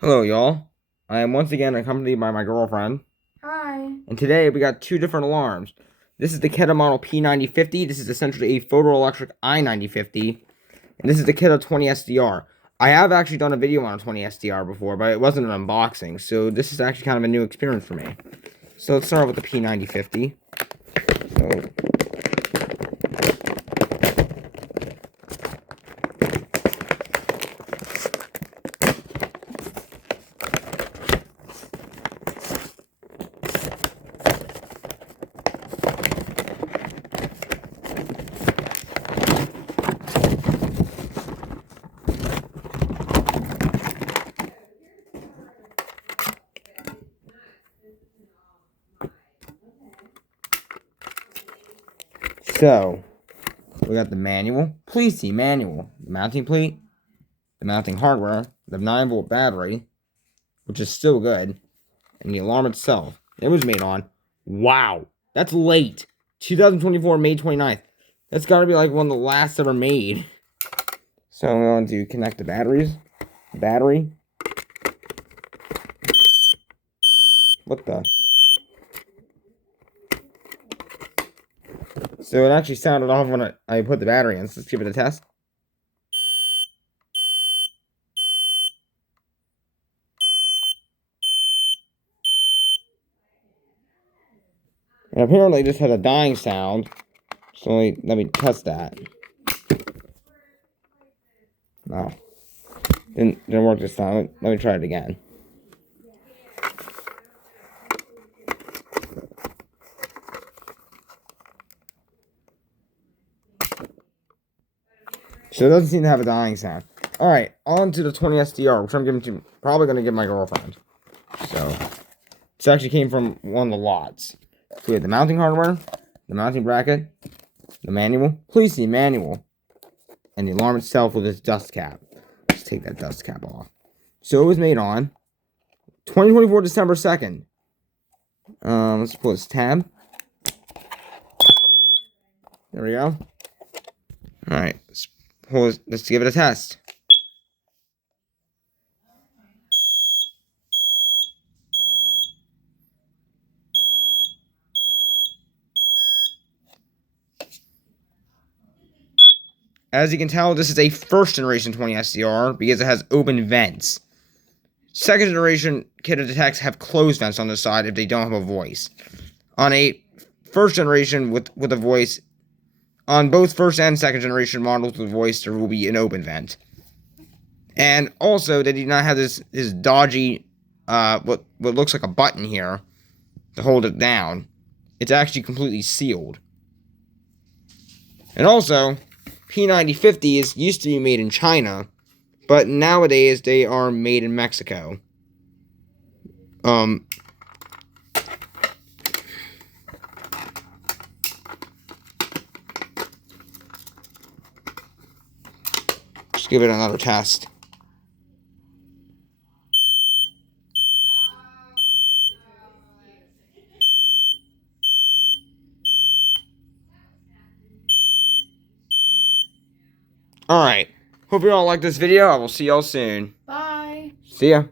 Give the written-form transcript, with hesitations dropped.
Hello, y'all. I am once again accompanied by my girlfriend. Hi. And today we got two different alarms. This is the Kidde model P9050. This is essentially a Photoelectric i9050. And this is the Kidde 20 SDR. I have actually done a video on a 20 SDR before, but it wasn't an unboxing. So this is actually kind of a new experience for me. So let's start with the P9050. So we got the manual. Please see manual. The mounting plate, the mounting hardware, the 9-volt battery, which is still good, and the alarm itself. It was made on. Wow, that's late. 2024, May 29th. That's got to be like one of the last ever made. So I'm going to connect the batteries. Battery. What the? So it actually sounded off when I put the battery in. So let's give it a test. And apparently this had a dying sound. So let me test that. No. Didn't work this time. Let me try it again. So it doesn't seem to have a dying sound. Alright, on to the 20 SDR, which I'm probably going to give my girlfriend. So, this actually came from one of the lots. So we have the mounting hardware, the mounting bracket, the manual. Please see manual. And the alarm itself with its dust cap. Let's take that dust cap off. So it was made on 2024 December 2nd. Let's pull this tab. There we go. Alright, let's give it a test. As you can tell, this is a first generation 20 SDR because it has open vents. Second generation Kidde detects have closed vents on the side if they don't have a voice. On a first generation with a voice, on both first and second generation models with voice, there will be an open vent. And also, they do not have this dodgy, what looks like a button here to hold it down. It's actually completely sealed. And also, P9050s used to be made in China, but nowadays they are made in Mexico. Just give it another test. Alright. Hope you all like this video. I will see y'all soon. Bye. See ya.